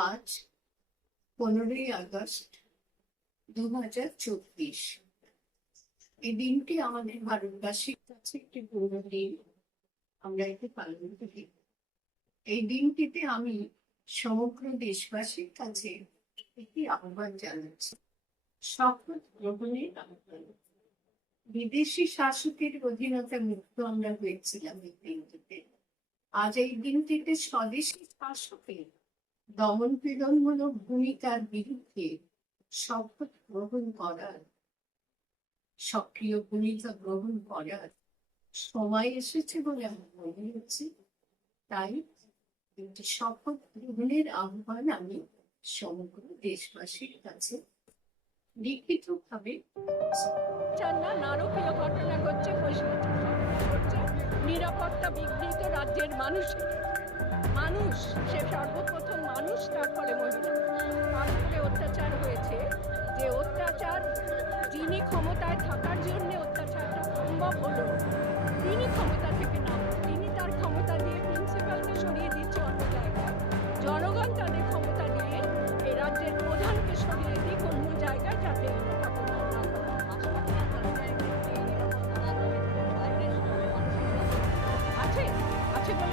আজ পনেরোই আগস্ট দু হাজার চব্বিশ। এই দিনটি আমাদের ভারতবাসীর কাছে একটি পুরনো দিন। আমরা এটি পালন করি। এই দিনটিতে আমি সমগ্র দেশবাসীর কাছে একটি আহ্বান জানাচ্ছি। শপথ গ্রহণের আহ্বান। বিদেশি শাসকের অধীনতা মুক্ত আমরা হয়েছিলাম এই দিনটিতে। আজ এই দিনটিতে স্বদেশী শাসকের দমন পীড়নমূলক ভূমিকার বিরুদ্ধে শপথ গ্রহণ করার, সক্রিয় ভূমিকা গ্রহণ করার সময় এসেছে বলে আমার মনে হচ্ছে। তাই একটি শপথ গ্রহণের আহ্বান আমি সমগ্র দেশবাসীর কাছে লিখিত ভাবে না নারকীয় ঘটনা ঘটছে নিরাপত্তা বিঘ্নিত রাজ্যের মানুষের, মানুষ সে সর্বপ্রথম থাকার জন্য অত্যাচারটা সম্ভব হলো তিনি ক্ষমতা থেকে নাম